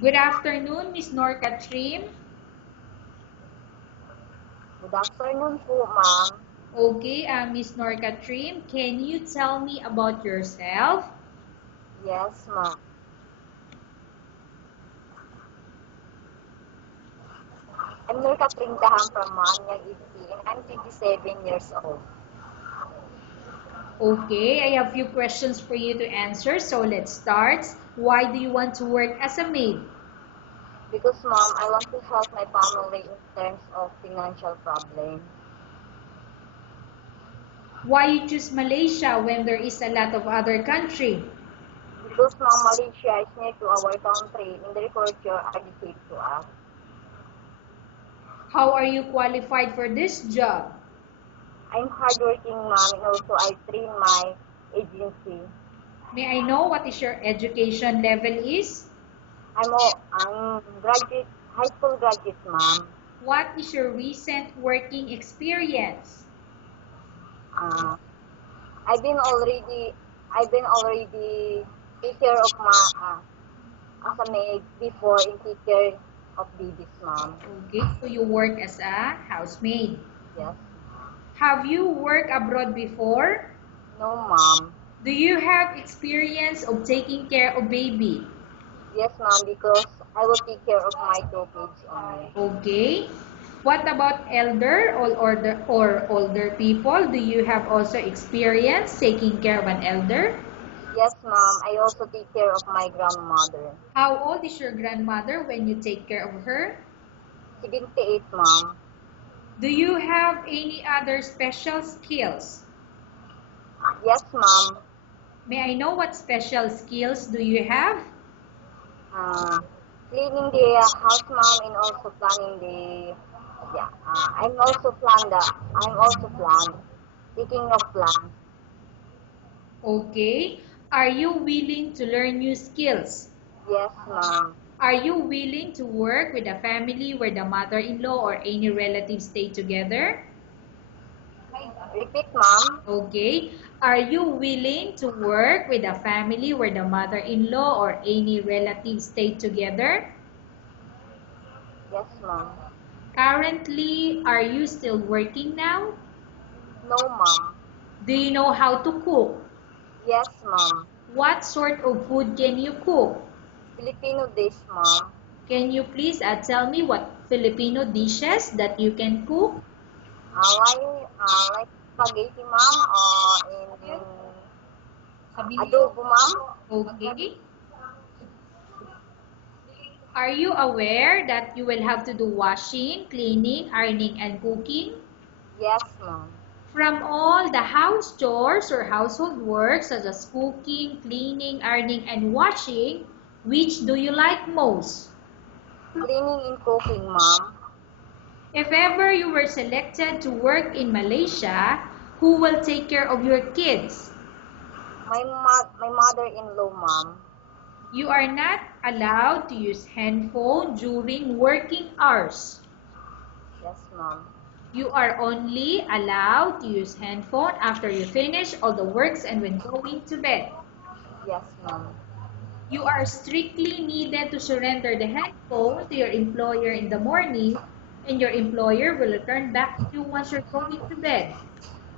Good afternoon, Miss Norkatrim. Good afternoon po, ma'am. Okay, Miss Norkatrim, can you tell me about yourself? Yes, ma'am. I'm Nurkatrim Daham from Manyang Italy, and I'm 27 years old. Okay, I have few questions for you to answer, so let's start. Why do you want to work as a maid? Because, ma'am, I want to help my family in terms of financial problems. Why you choose Malaysia when there is a lot of other country? Because, ma'am, Malaysia is near to our country, and the culture are the same to us. How are you qualified for this job? I'm hardworking, ma'am, and also I train my agency. May I know what is your education level is? I'm graduate, high school graduate, ma'am. What is your recent working experience? Uh, I've been already take care of my as a maid before in take care of babies, ma'am. Okay, so you work as a housemaid. Yes. Have you worked abroad before? No, ma'am. Do you have experience of taking care of baby? Yes, ma'am, because I will take care of my two kids only. Okay. What about older people? Do you have also experience taking care of an elder? Yes, ma'am. I also take care of my grandmother. How old is your grandmother when you take care of her? 78, ma'am. Do you have any other special skills? Yes, ma'am. May I know what special skills do you have? Uh, Cleaning the house, ma'am, and also planning the yeah. I'm also plan taking of plans. Okay. Are you willing to learn new skills? Yes, ma'am. Are you willing to work with a family where the mother-in-law or any relatives stay together? Repeat, ma'am. Okay. Are you willing to work with a family where the mother-in-law or any relatives stay together? Yes, ma'am. Currently, are you still working now? No, ma'am. Do you know how to cook? Yes, ma'am. What sort of food can you cook? Filipino dish, ma'am. Can you please tell me what Filipino dishes that you can cook? Like spaghetti, ma'am, or in adobo, ma'am. Okay. Are you aware that you will have to do washing, cleaning, ironing, and cooking? Yes, ma'am. From all the house chores or household work such as cooking, cleaning, ironing, and washing, which do you like most? Cleaning and cooking, ma'am. If ever you were selected to work in Malaysia, who will take care of your kids? My mother-in-law, ma'am. You are not allowed to use handphone during working hours. Yes, ma'am. You are only allowed to use handphone after you finish all the works and when going to bed. Yes, ma'am. You are strictly needed to surrender the handphone to your employer in the morning, and your employer will return back to you once you're going to bed.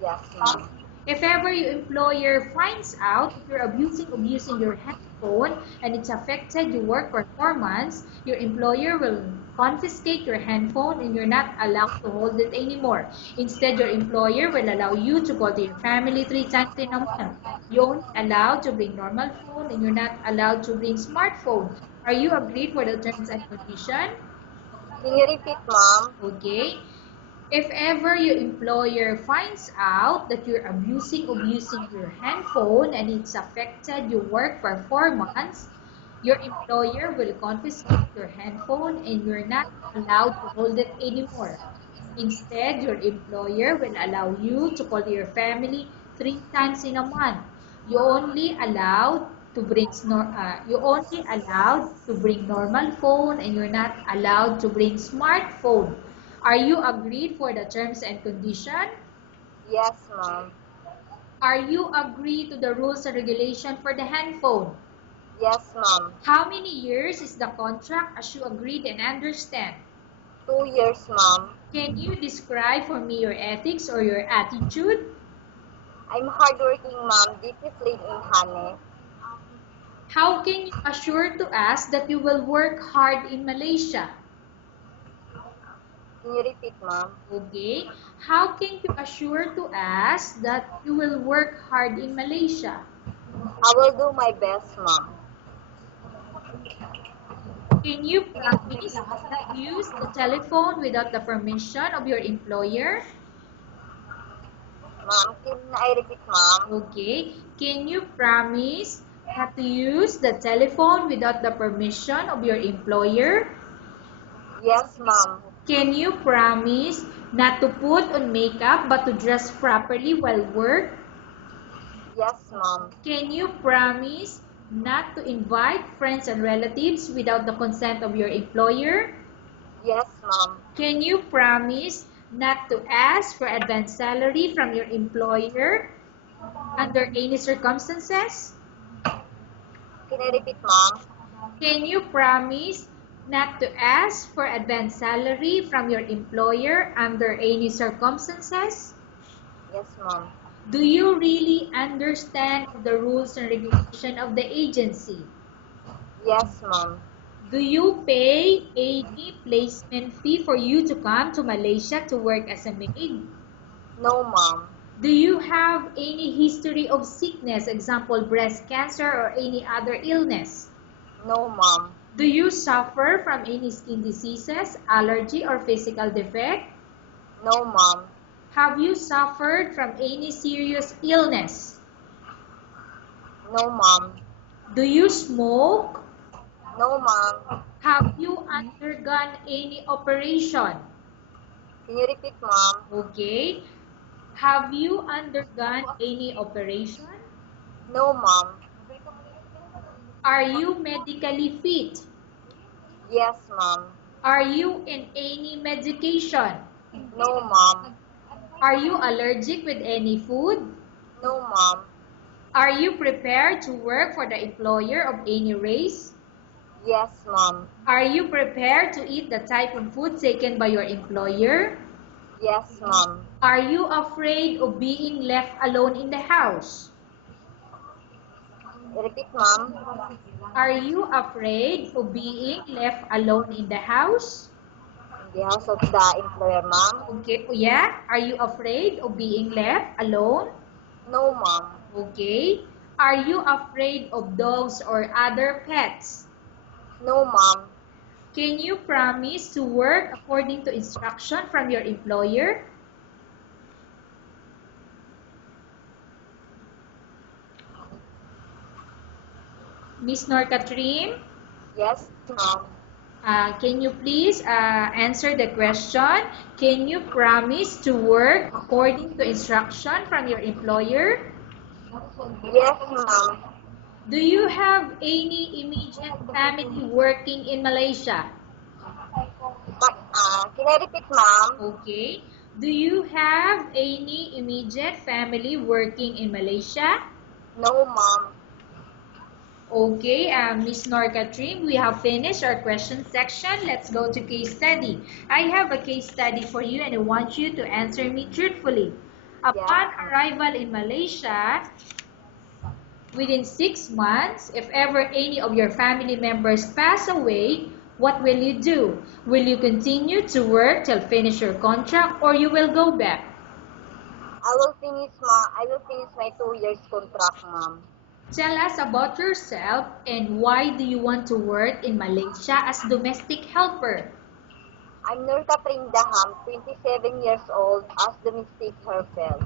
Yes, ma'am. If ever your employer finds out that you're abusing your handphone and it's affected your work performance, your employer will confiscate your handphone and you're not allowed to hold it anymore. Instead, your employer will allow you to call to your family 3 times in a month. You're only allowed to bring normal phone and you're not allowed to bring smartphone. Are you agreed for the terms and conditions? Can you repeat, ma'am? Okay. If ever your employer finds out that you're abusing your handphone and it's affected your work performance, your employer will confiscate your handphone and you're not allowed to hold it anymore. Instead, your employer will allow you to call your family 3 times in a month. You only allowed to bring normal phone and you're not allowed to bring smartphone. Are you agreed for the terms and condition? Yes, ma'am. Are you agreed to the rules and regulation for the handphone? Yes, ma'am. How many years is the contract as you agreed and understand? 2 years, ma'am. Can you describe for me your ethics or your attitude? I'm hardworking, ma'am. Disciplined in honey. How can you assure to us that you will work hard in Malaysia? Can you repeat, ma'am? Okay. How can you assure to us that you will work hard in Malaysia? I will do my best, ma'am. Can you promise not to use the telephone without the permission of your employer? Ma'am, can I repeat, ma'am? Okay. Can you promise not to use the telephone without the permission of your employer? Yes, ma'am. Can you promise not to put on makeup but to dress properly while work? Yes, ma'am. Can you promise not to invite friends and relatives without the consent of your employer? Yes, ma'am. Can you promise not to ask for advance salary from your employer under any circumstances? Can I repeat, ma'am? Can you promise not to ask for advance salary from your employer under any circumstances? Yes, ma'am. Do you really understand the rules and regulation of the agency? Yes, ma'am. Do you pay any placement fee for you to come to Malaysia to work as a maid? No, ma'am. Do you have any history of sickness, example breast cancer or any other illness? No, ma'am. Do you suffer from any skin diseases, allergy or physical defect? No, ma'am. Have you suffered from any serious illness? No, ma'am. Do you smoke? No, ma'am. Have you undergone any operation? Can you repeat, ma'am? Okay. Have you undergone any operation? No, ma'am. Are you medically fit? Yes, ma'am. Are you in any medication? No, ma'am. Are you allergic with any food? No, ma'am. Are you prepared to work for the employer of any race? Yes, ma'am. Are you prepared to eat the type of food taken by your employer? Yes, ma'am. Are you afraid of being left alone in the house? Repeat, ma'am. Are you afraid of being left alone in the house? In the house of the employer, ma'am. Okay, yeah. Are you afraid of being left alone? No, ma'am. Okay. Are you afraid of dogs or other pets? No, ma'am. Can you promise to work according to instruction from your employer? Miss Norkatrim, Yes, ma'am. can you please answer the question? Can you promise to work according to instruction from your employer? Yes, ma'am. Do you have any immediate family working in Malaysia? Can I repeat, ma'am? Okay. Do you have any immediate family working in Malaysia? No, ma'am. Okay, Miss Norkatrim, we have finished our question section. Let's go to case study. I have a case study for you and I want you to answer me truthfully. Yes, Upon ma'am. arrival in Malaysia, within 6 months, if ever any of your family members pass away, what will you do? Will you continue to work till finish your contract or you will go back? I will finish my 2 years contract, ma'am. Tell us about yourself and why do you want to work in Malaysia as domestic helper? I'm Nurkatrim Daham, 27 years old, as domestic helper.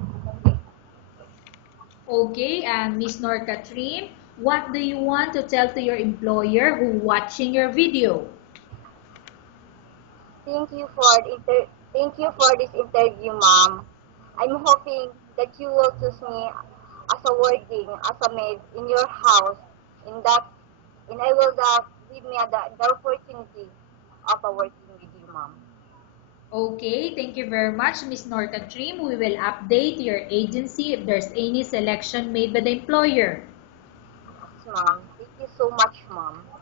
Okay, Miss Norkatrim, what do you want to tell to your employer who watching your video? Thank you for this interview, ma'am. I'm hoping that you will choose me as a working as a maid in your house. In that, and I will give me the opportunity of a working with you, ma'am. Okay, thank you very much, Miss Norkatrim. We will update your agency if there's any selection made by the employer. Yes, ma'am. you so much, ma'am.